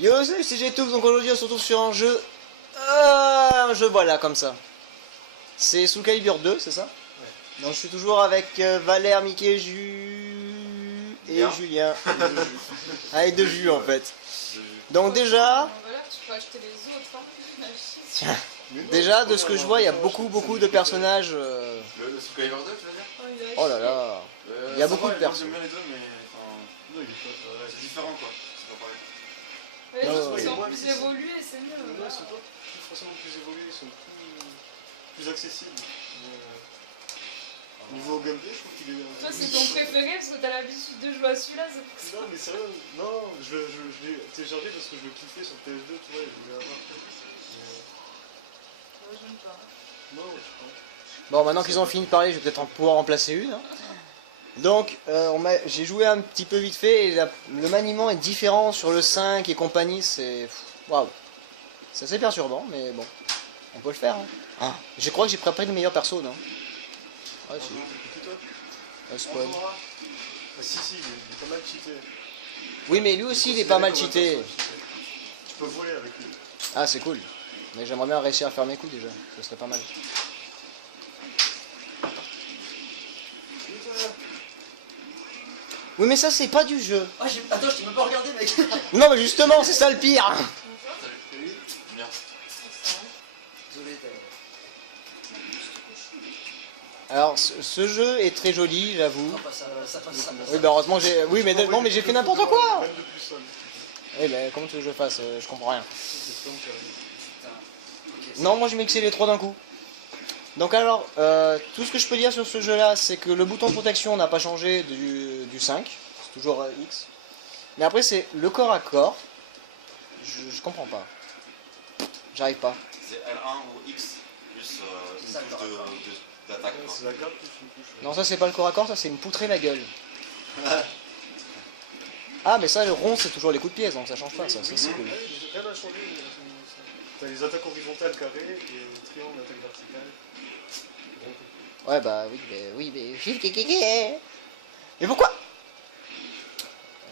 Yo, salut, c'est Jetouf, donc aujourd'hui on se retrouve sur un jeu voilà, comme ça. C'est Soul Calibur 2, c'est ça? Ouais. Donc je suis toujours avec Valère, Mickey, et Julien. Avec deux jus en fait. Donc déjà... Valère, tu peux acheter les autres, hein. Tiens. Déjà, de ce que je vois, il y a beaucoup de personnages... Le Soul Calibur 2, tu veux dire? Oh là là. Il y a beaucoup de personnes. J'aime bien les deux, mais enfin... c'est différent quoi. C'est pas pareil. Les autres sont plus évolués, c'est mieux. Ouais, ils sont pas forcément plus évolués, ils sont plus accessibles. Niveau gameplay, je trouve qu'il est... Toi, c'est ton préféré parce que t'as l'habitude de jouer à celui-là, c'est pour ça. Non, mais sérieux, non, je l'ai téléchargé parce que je le kiffais sur PS2, tu vois, et je voulais avoir. Moi, j'aime pas. Non, je crois. Bon, maintenant qu'ils ont fini de parler, je vais peut-être en pouvoir en placer une. Hein. Donc, j'ai joué un petit peu vite fait, et le maniement est différent sur le 5 et compagnie, c'est... Waouh. C'est assez perturbant, mais bon, on peut le faire. Hein. Ah, je crois que j'ai préparé le meilleur perso, non? Ouais, si. Spawn. Ah si, il est pas mal cheaté. Oui, mais lui aussi, il est pas mal cheaté. Tu peux voler avec lui. Ah, c'est cool. Mais j'aimerais bien réussir à faire mes coups déjà, ce serait pas mal. Oui, mais ça, c'est pas du jeu. Ah, attends, je t'ai même pas regardé, mec. Non, mais justement, c'est ça le pire. Salut. Bien. Désolé, Alors, ce jeu est très joli, j'avoue. ça passe. Oui, bah heureusement, j'ai... Oui, mais non, mais j'ai fait n'importe quoi. Même de plus seul. Oui, bah comment tu veux que je fasse? Je comprends rien. C'est comme ça. Non, moi je mixais les trois d'un coup. Donc alors, tout ce que je peux dire sur ce jeu-là, c'est que le bouton de protection n'a pas changé du 5. C'est toujours X. Mais après, c'est le corps à corps. Je comprends pas. J'arrive pas. C'est L1 ou X, plus une touche d'attaque. C'est la garde plus une touche. Non, ça c'est pas le corps à corps, ça c'est une poutrée la gueule. Ah, mais ça, le rond, c'est toujours les coups de pied, donc ça change pas, ça c'est cool. Rien n'a changé. T'as les attaques horizontales carrées et le triangle attaque verticale. Ouais, bah oui, mais... Mais pourquoi?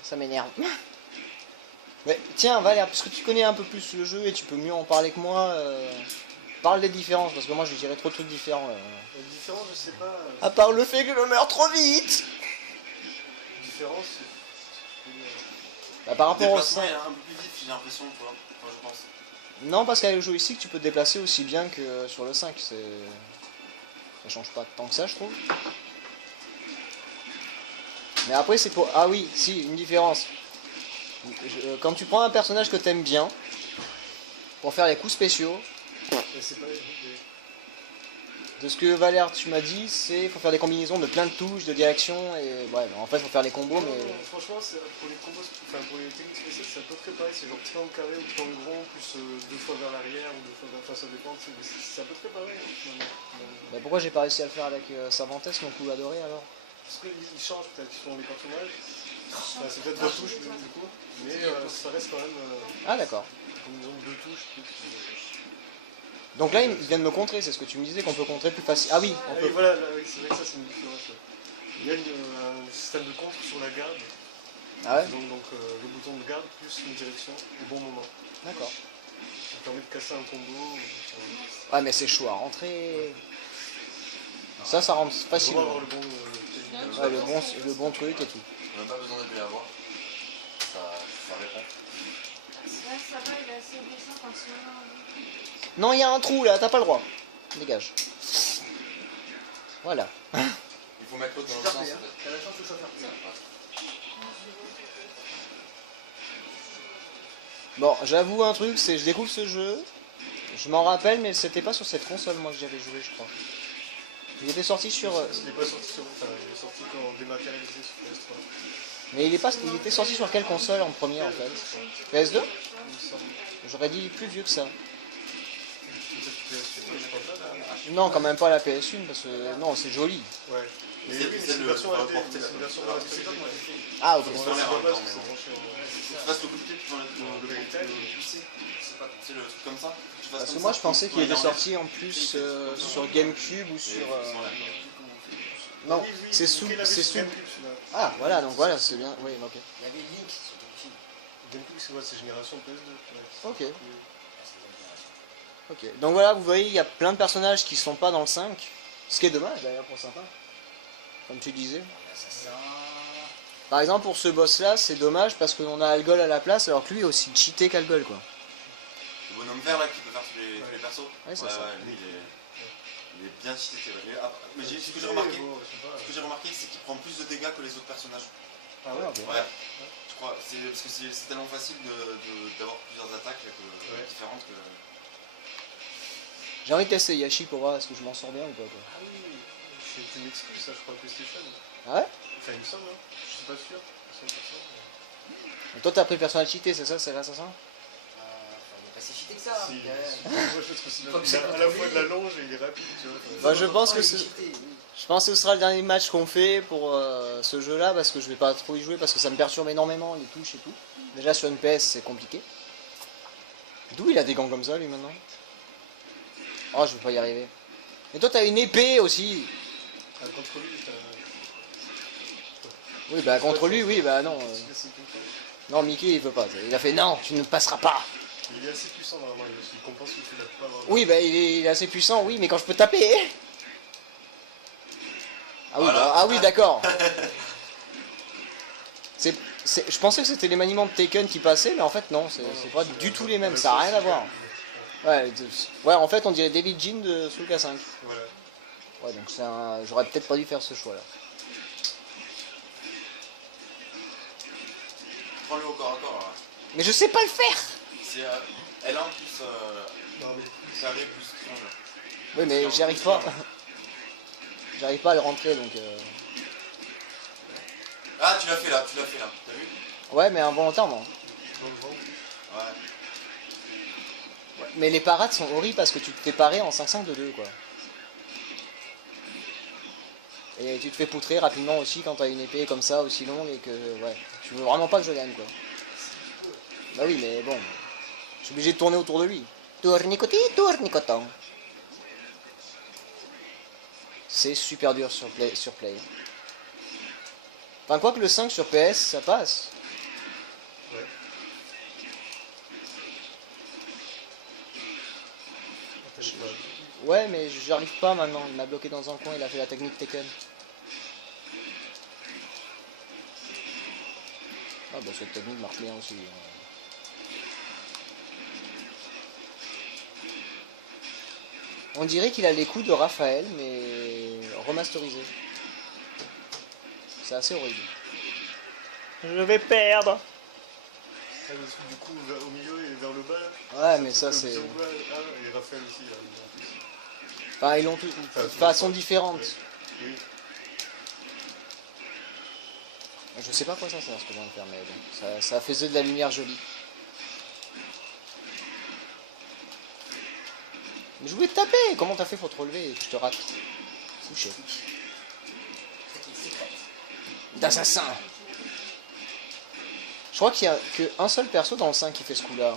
Ça m'énerve. Mais tiens, Valère, puisque tu connais un peu plus le jeu et tu peux mieux en parler que moi, parle des différences, parce que moi je dirais trop de trucs différents. La différence, je sais pas. À part le fait que je meurs trop vite. La différence, c'est. Bah, par rapport au déplacement 5... est un peu plus vite, j'ai l'impression, tu vois. Enfin, je pense. Non, parce qu'avec le jeu ici, tu peux te déplacer aussi bien que sur le 5, c'est... Ça change pas tant que ça, je trouve. Mais après, c'est pour... Ah oui, si, une différence. Quand tu prends un personnage que t'aimes bien, pour faire les coups spéciaux, C'est pas. de ce que Valère, tu m'as dit, c'est qu'il faut faire des combinaisons de plein de touches, de directions, et... Ouais, en fait, il faut faire les combos, mais... Franchement, pour les combos, enfin pour les techniques spéciales, c'est à peu près pareil. C'est genre triangle carré ou triangle rond, plus deux fois vers l'arrière ou deux fois vers... Enfin, ça dépend, c'est à peu près pareil. Mais pourquoi j'ai pas réussi à le faire avec Cervantes, mon coup adoré, alors? Parce qu'ils changent peut-être selon les personnages. Enfin, c'est peut-être deux touches, du coup. Mais ça reste quand même Ah, d'accord. comme disons deux touches. Donc là, il vient de me contrer, c'est ce que tu me disais, qu'on peut contrer plus facile. Ah oui, on Et peut... voilà, c'est vrai que ça c'est une différence. Il y a un système de contre sur la garde. Ah ouais? Donc le bouton de garde plus une direction au bon moment. D'accord. Ça permet de casser un combo. Ouais, mais c'est chaud à rentrer. Ça rentre Vraiment facilement. avoir le bon timing. Ouais, le bon truc et tout. On n'a pas besoin de les avoir. Ça répond. Ouais, ça va, il est assez décent quand il est là. Non, il y a un trou là, t'as pas le droit. Dégage. Voilà. Il faut mettre l'autre dans l'autre sens. T'as la chance que je sois fermé. Bon, j'avoue un truc, c'est je découvre ce jeu. Je m'en rappelle, mais c'était pas sur cette console moi que j'avais joué, je crois. Il était sorti sur... Il n'est pas sorti sur. Enfin, il est sorti quand dématérialisé sur PS3. Mais il était sorti sur quelle console en premier en fait? PS2? Il me semble. J'aurais dit plus vieux que ça. Peut-être PS1, mais je crois pas. Non, quand même pas la PS1 parce que non, c'est joli. Ouais. Mais C'est oui, le- c'est une version le- HD, c'est une version remasterisée. Ah ok. Ouais, Sur c'est l'air en même dommage, temps, mais c'est bon. branché en- Faut que tu fasses le coup de pied, tu vois, le pousser. C'est pas le truc comme ça. Faut que tu fasses Parce que comme moi ça. je pensais qu'il Ouais, était non, sorti en plus sur GameCube ou sur... Non, Oui, oui, c'est donc sous... il avait C'est sur sous... GameCube, celui-là. Ah voilà, donc voilà, c'est bien. Oui, ok. Il y avait Link sur GameCube. GameCube, c'est quoi? C'est génération PS2. Ok. Ok. Donc voilà, vous voyez, il y a plein de personnages qui sont pas dans le 5. Ce qui est dommage d'ailleurs pour certains. Comme tu disais. Par exemple, pour ce boss là, c'est dommage parce qu'on a Algol à la place alors que lui est aussi cheaté qu'Algol quoi. Le bonhomme vert là qui peut faire tous les persos. Ouais, c'est ça. Lui, il est bien cheaté. Ouais. Mais ce que j'ai remarqué, c'est qu'il prend plus de dégâts que les autres personnages. Ah ouais, ok. Ouais. Je crois, parce que c'est tellement facile d'avoir plusieurs attaques différentes que. J'ai envie de tester Yashi pour voir est-ce que je m'en sors bien ou pas quoi. Ah oui, c'est une excuse ça, je crois, PlayStation. Ah ouais? Enfin, il me semble, hein. Je suis pas sûr. 100%. Et toi t'as pris le personnage cheaté, c'est ça? C'est l'assassin? Il est pas si cheaté que ça. Si, donc, moi je trouve Faut que qu'il ça a à la fois de la longe et il est rapide, tu vois. Bah, je pense que il est c'est- cheaté, oui. Je pense que ce sera le dernier match qu'on fait pour ce jeu là parce que je vais pas trop y jouer parce que ça me perturbe énormément les touches et tout. Déjà sur une PS c'est compliqué. D'où il a des gants comme ça lui maintenant? Oh je vais pas y arriver. Et toi t'as une épée aussi. Ah, contre lui, t'as. Oui bah contre lui oui bah non. C'est tout le temps. Non Mickey il veut pas. Il a fait non tu ne passeras pas. Il est assez puissant normalement, il compense le fait de pas avoir. Oui bah il est assez puissant oui mais quand je peux taper. Ah oui, Voilà. bah, ah oui d'accord. Je pensais que c'était les maniements de Taken qui passaient mais en fait non c'est pas du tout les mêmes, ça n'a rien à voir. Ouais, en fait on dirait David Jean de Soul K5. Voilà. Ouais, donc c'est un... j'aurais peut-être pas dû faire ce choix là. Prends-le au corps à corps là. Mais je sais pas le faire. C'est L1 plus Non, mais. carré plus triangle. Oui mais j'y arrive pas. J'arrive pas à le rentrer donc... Ah, tu l'as fait là, t'as vu? Ouais mais involontairement. Dans le vent. Ouais. Mais les parades sont horribles parce que tu te fais parer en 5-5 de 2 quoi. Et tu te fais poutrer rapidement aussi quand t'as une épée comme ça aussi longue et que... Ouais, tu veux vraiment pas que je gagne quoi. Bah oui mais bon, je suis obligé de tourner autour de lui. Tournicoti, tournicoton. C'est super dur sur Play. Enfin quoi que le 5 sur PS ça passe. Ouais. Ouais mais j'arrive pas maintenant, il m'a bloqué dans un coin, il a fait la technique Tekken. Ah bah cette technique marche bien aussi. On dirait qu'il a les coups de Raphaël mais remasterisés. C'est assez horrible. Je vais perdre. Ah, le truc du coup au milieu et vers le bas là. Ouais mais ça c'est... Ah, et Raphaël aussi, en plus. Enfin ils l'ont tous de façon différente. Oui. Je sais pas quoi ça sert ce que je viens de faire mais bon, ça faisait de la lumière jolie. Mais je voulais te taper, comment t'as fait pour te relever et que je te rate? Couché. D'assassin. Je crois qu'il y a qu'un seul perso dans le 5 qui fait ce coup là.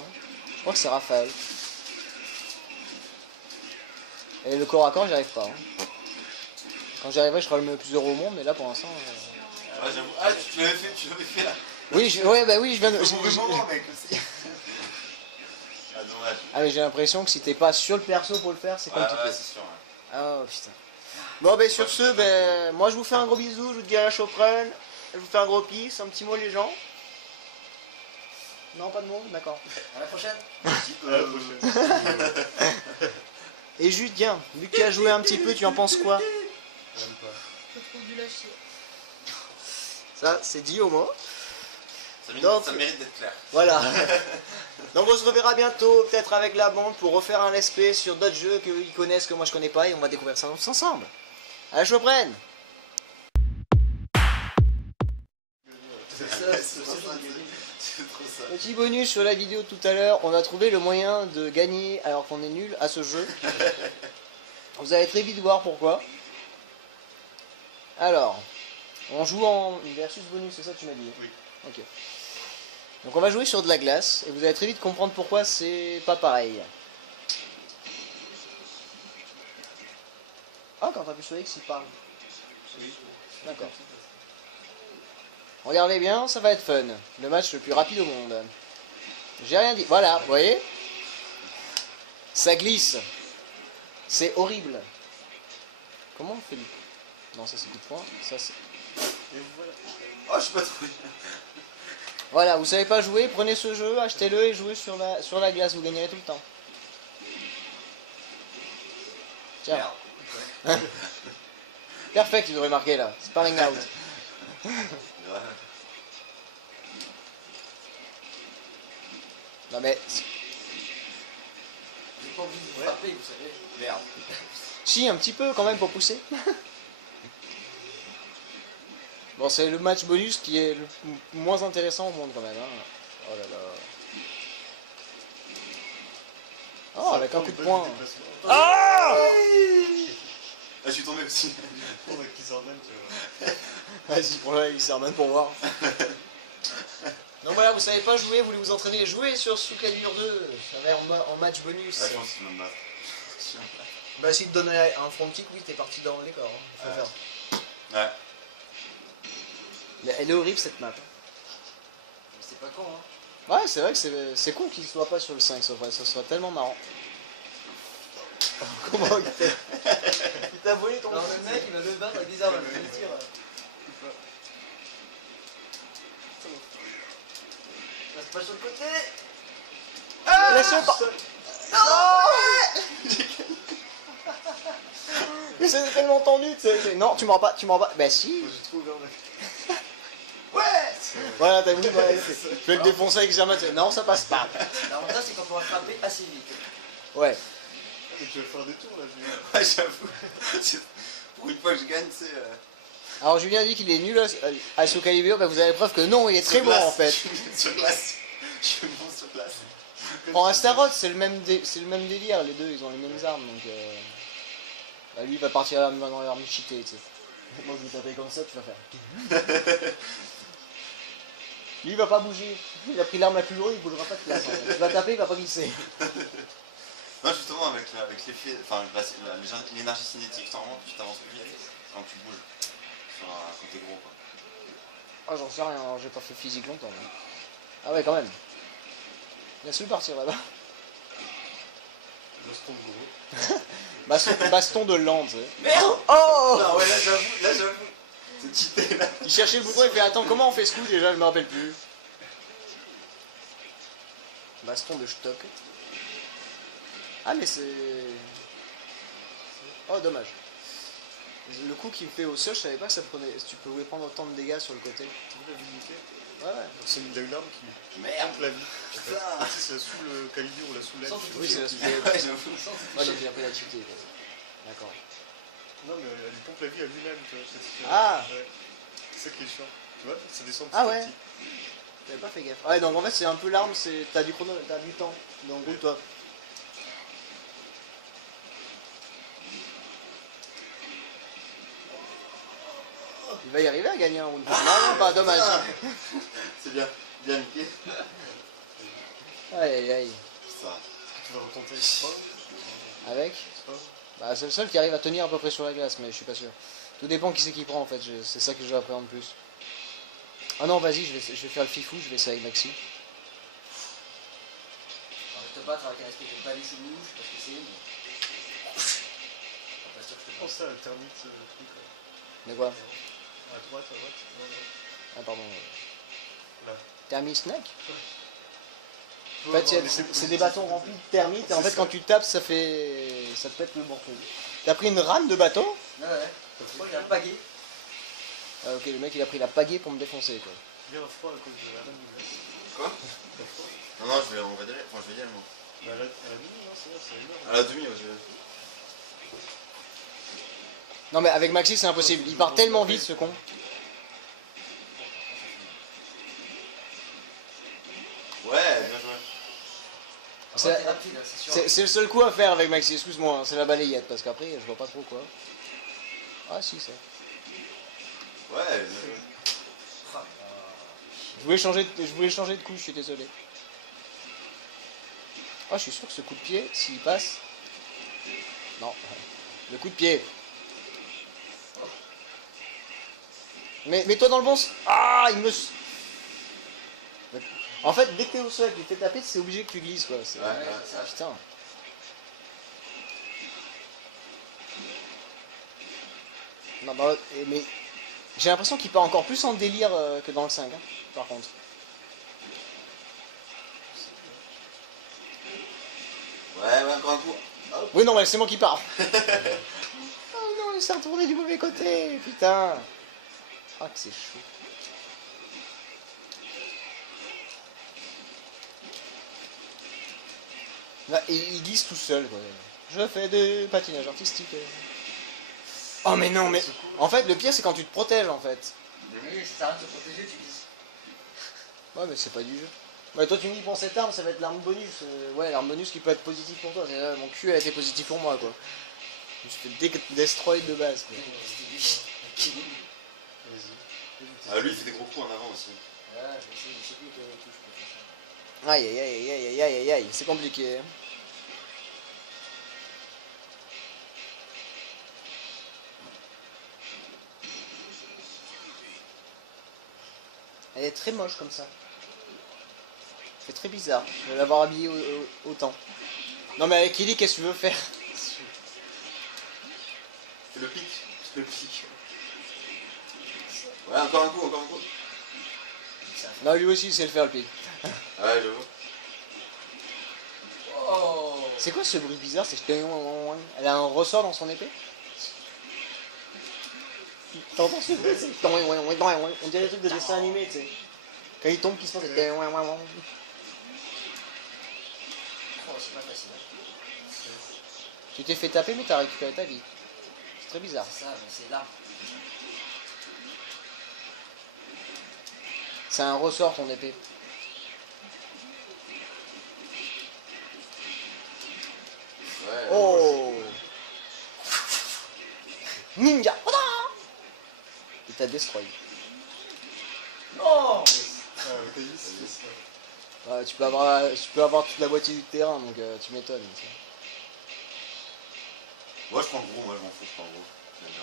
Je crois que c'est Raphaël. Et le corps à corps j'y arrive pas. Quand j'y arriverai je serai le plus heureux au monde mais là pour l'instant... Ah, j'avoue. Ah, tu l'avais fait là. Oui, ouais, bah oui, je viens de... Au mauvais moment, mec, aussi. Ah, dommage. Ah mais j'ai l'impression que si t'es pas sur le perso pour le faire c'est compliqué. Ouais, c'est sûr. Ouais. Oh putain. Bon ben sur ce, ben moi je vous fais un gros bisou, je vous dis à la chaufferelle, je vous fais un gros peace, un petit mot les gens. Non pas de mots, d'accord. À la prochaine. À la prochaine. Et juste bien, vu que tu as joué un petit peu, tu en penses quoi? J'aime pas. Je trouve du lâcher. Ça c'est dit au mot. Ça mérite d'être clair. Voilà. Donc on se reverra bientôt, peut-être avec la bande, pour refaire un let's play sur d'autres jeux qu'ils connaissent que moi je connais pas et on va découvrir ça tous ensemble. À la chaufferelle. C'est trop ça. Petit bonus sur la vidéo tout à l'heure, on a trouvé le moyen de gagner alors qu'on est nul à ce jeu. Vous allez très vite voir pourquoi. Alors, on joue en versus bonus, c'est ça que tu m'as dit? Oui. Ok. Donc on va jouer sur de la glace et vous allez très vite comprendre pourquoi c'est pas pareil. Ah, quand t'appuies sur X, il parle. Oui. D'accord. Regardez bien, ça va être fun. Le match le plus rapide au monde. J'ai rien dit. Voilà, vous voyez? Ça glisse. C'est horrible. Comment on fait du... Non, ça c'est coup de poing. Ça c'est... Et voilà. Oh, je suis pas trop. Voilà, vous savez pas jouer, prenez ce jeu, achetez-le et jouez sur la glace, vous gagnerez tout le temps. Tiens. Merde. Perfect, il devrait marquer là. Sparring out. Ouais. Non mais... J'ai pas envie de frapper, vous savez. Merde. Si, un petit peu quand même pour pousser. Bon, c'est le match bonus qui est le moins intéressant au monde quand même. Hein. Oh là là. Oh, avec un coup de poing. Ah! Ah, je suis tombé aussi. On a qui s'en même, tu vois. Vas-y, prends-le avec Serman pour voir. Donc voilà, vous savez pas jouer, vous voulez vous entraîner, jouez sur Soul Calibur 2, ça va en match bonus. Ouais, je pense que c'est même battre. Bah si te donne un front kick, oui, t'es parti dans le décor. Hein. Faut faire. Ouais. Mais elle est horrible cette map. Mais c'est pas con, hein. Ouais, c'est vrai que c'est con qu'il soit pas sur le 5, ça serait tellement marrant. Comment il t'a volé ton... Alors le mec, il va le battre avec des armes, il va le tirer. Reste pas sur le côté. Laisse-le pas... Mais c'est tellement tendu, tu sais. Non, tu m'en pas, tu m'en pas. Bah si. Moi, j'ai trop ouvert la... Voilà, t'as vu, ouais, je vais le défoncer avec Germain. Non, ça passe pas. L'avantage, c'est qu'on pourra frapper assez vite. Ouais. Ah, mais tu vas faire des tours là, Julien. Ouais, j'avoue. Pour une fois que je gagne, c'est. Alors Julien dit qu'il est nul à Soul Calibur, bah vous avez preuve que non, il est très bon en fait. Sur glace. Je suis bon sur glace. En Astaroth, c'est le même délire, les deux, ils ont les mêmes armes, donc bah, lui il va partir dans l'arme cheatée, tu sais. Moi je vais taper comme ça, tu vas faire. Lui il va pas bouger, il a pris l'arme la plus lourde, il bougera pas de place. En fait. Tu vas taper, il va pas glisser. Non, justement, avec l'effet. Enfin, l'énergie cinétique, normalement, tu t'avances plus vite quand tu bouges. Quand t'es gros, quoi. Ah j'en sais rien, alors j'ai pas fait physique longtemps. Mais... Ah ouais quand même. Laisse-le partir là-bas. Baston de gros. Baston de land, tu sais. Merde! Oh! Non, ouais, là, j'avoue. C'est cheaté, là. Il cherchait le bouton, il fait attends comment on fait ce coup déjà, je me rappelle plus. Baston de stock. Ah mais c'est... Oh dommage. Le coup qu'il me fait au sol, je savais pas que ça prenait... Tu pouvais prendre autant de dégâts sur le côté. Tu veux la dignité? Ouais ouais. Il a une arme qui Merde! compte la vie. Putain. Si c'est la sous le calibre ou la sous l'aile. Oui c'est la Ouais, j'avoue. Ouais donc il a pris la cheatée quoi. D'accord. Non, mais elle pompe la vie à lui-même, tu vois. Ah. Ouais. C'est ça qui est chiant. Tu vois, ça descend petit Ah à ouais. petit. J'avais pas fait gaffe. Ouais donc en fait c'est un peu l'arme, c'est... T'as du chrono, t'as du temps. Donc roule-toi. Il va y arriver à gagner un round. Non, non, pas dommage. C'est bien. Bien niqué. Aïe aïe aïe. Ça. Tu vas retenter une fois. Avec C'est pas. bah, c'est le seul qui arrive à tenir à peu près sur la glace, mais je suis pas sûr. Tout dépend qui c'est qui prend en fait, c'est ça que je vais appréhender plus. Ah non, vas-y, je vais faire le fifou, je vais essayer avec Maxi. Alors, je te battre avec un espèce de balai chelou, je sais pas ce que c'est, mais. Pas sûr que je te Pense à la thermite truc. De quoi À droite, non, à droite. Ah pardon. Là. Thermi snack Tu En peux fait, avoir l'effet c'est positif. des bâtons remplis de thermite et en C'est fait ça. quand tu tapes ça fait... ça pète le morceau. T'as pris une rame de bateau? Ouais, ouais. Je crois qu'il y a un pagaie. Ah ok, le mec il a pris la pagaie pour me défoncer quoi. Bien froid à cause de la lame de glace. Quoi? T'as froid? Non, non, on va y aller. Enfin, je vais y aller, moi. Bah, à la nuit, non, c'est vrai, c'est énorme. À la demi, ouais, je vais. Non mais avec Maxi c'est impossible, il part tellement vite ce con. Ouais, bien joué. C'est- C'est rapide, hein, c'est sûr. C'est le seul coup à faire avec Maxi, excuse-moi, hein, c'est la balayette parce qu'après je vois pas trop quoi. Ah si ça. Ouais, bien joué. Ah, Je voulais changer de coup, je suis désolé. Ah je suis sûr que ce coup de pied, s'il passe... Non, le coup de pied. Mais mets-toi dans le bon... Ah, il me... En fait, dès que t'es au sol et que tu te fais taper, c'est obligé que tu glisses, quoi. C'est- Ouais, ouais. c'est ça. Putain. Non, bah, mais j'ai l'impression qu'il part encore plus en délire que dans le 5, hein, par contre. Ouais, encore un coup. Hop. Oui, non, mais c'est moi qui pars. Oh non, il s'est retourné du mauvais côté, putain. Ah, que c'est chaud. Là, il glisse tout seul, quoi. Je fais des patinages artistiques. Oh, mais non, mais... En fait, le pire, c'est quand tu te protèges, en fait. Oui, ça sert à te protéger, tu dis. Ouais, mais c'est pas du jeu. Ouais, toi, tu me dis, pour cette arme, ça va être l'arme bonus. Ouais, l'arme bonus qui peut être positive pour toi. Mon cul a été positif pour moi, quoi. Je me suis fait destroy de base, quoi. C'était lui. Qui dit. Ah, lui, il fait des gros coups en avant aussi. Ah, je sais plus quelle touche pour faire ça. Aïe, aïe, aïe, aïe, aïe, aïe, aïe, aïe, c'est compliqué. Hein. Elle est très moche comme ça. C'est très bizarre de l'avoir habillée autant. Non mais avec Ellie, qu'est-ce que tu veux faire? Fais le pic. Fais le pic. Ouais, encore un coup, encore un coup. Non, lui aussi, il sait le faire le pic. Ouais, j'avoue. Oh. C'est quoi ce bruit bizarre? C'est que elle a un ressort dans son épée? T'entends ce bruit? C'est on dirait des trucs de dessin animé, tu sais. Quand il tombe, qui se passe, c'est Oh, c'est pas facile. Tu t'es fait taper, mais t'as récupéré ta vie. C'est très bizarre. C'est ça, mais c'est là. C'est un ressort, ton épée. Ouais. Oh! Ninja! Il t'a destroy. Non. Ah, le cahier, c'est ça. Ouais, tu peux avoir toute la moitié du terrain, donc tu m'étonnes. Tu sais. Moi, je prends le gros, moi, je m'en fous, je prends le gros. J'aime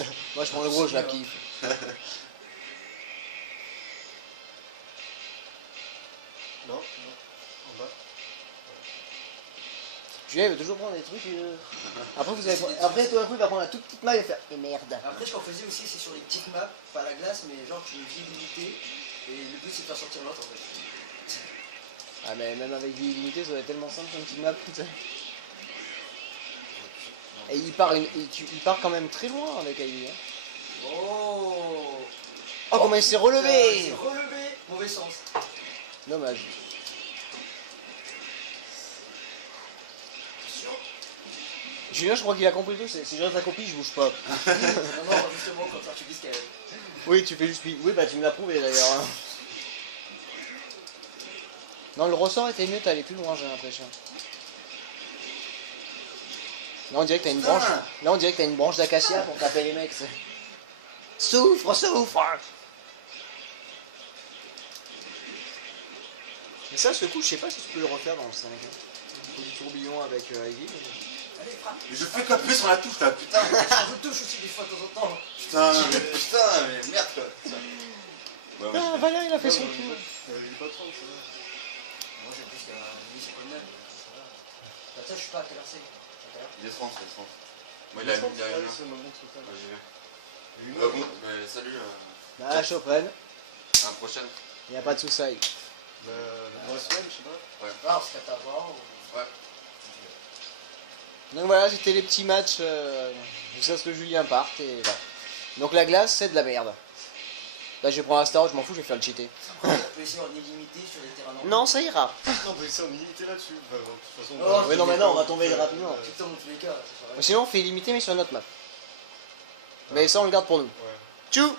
bien. Moi je prends le gros, je la kiffe. Non, en bas. Julien il veut toujours prendre des trucs. Après, après tout d'un coup, il va prendre la toute petite maille et faire. Et merde. Après, ce qu'on faisait aussi, c'est sur les petites maps, pas la glace, mais genre tu une vie limitée, et le but c'est de faire sortir l'autre en fait. Ah, mais même avec vie illimitée, ça doit être tellement simple une petite map. Tu sais. Et il part, il part quand même très loin avec Ivy. Hein. Oh. Oh, comment il s'est C'est relevé! relevé, mauvais sens. Dommage. Attention. Julien, je crois qu'il a compris le truc, si je reste la copie, je bouge pas. Non, non, justement, comme ça tu dis ce qu'elle. Oui, tu fais juste. Oui, bah tu me l'as prouvé d'ailleurs. Hein. Non, le ressort était mieux, t'allais plus loin, j'ai l'impression. Là, on dirait que t'as une branche. Là, on dirait que t'as une branche d'acacia pour taper les mecs. C'est... Souffre, souffre! Mais ça, ce coup, je sais pas si tu peux le refaire dans le 5. Hein. Du tourbillon avec Ivy. Mais... Allez, frappe. Mais je fais qu'appuyer sur la touche là, putain. Je touche aussi des fois de temps en temps. Putain, mais merde quoi. Ouais, moi, Ah, voilà, il a fait son Il coup. est pas 30, ça va. Moi j'aime plus qu'un oui, c'est pas le même. Bah, ça, je suis pas à quelle heure c'est. il est 30, il est 30. Moi, il a mis derrière moi. C'est ma montre ça. Ouais, j'y vais. Une Bon, mais salut, Ah, Chopin, à la prochaine. il n'y a pas de soucis. la semaine, je sais pas. Ah, on se fait avoir ou. Ouais. Donc voilà, c'était les petits matchs jusqu'à ce que Julien parte. Et voilà. Donc la glace, c'est de la merde. Là, je vais prendre un Star, je m'en fous, je vais faire le cheater. On peut essayer en illimité sur les terrains normaux. Non, ça ira. Non, on peut essayer en illimité là-dessus. Enfin, de toute façon, Oh, Oui, non, mais non, on va tomber rapidement. Tout le temps, dans tous les cas, ça serait. Sinon, on fait illimité, mais sur notre map. Mais ça, on le garde pour nous. Ouais. Tchou!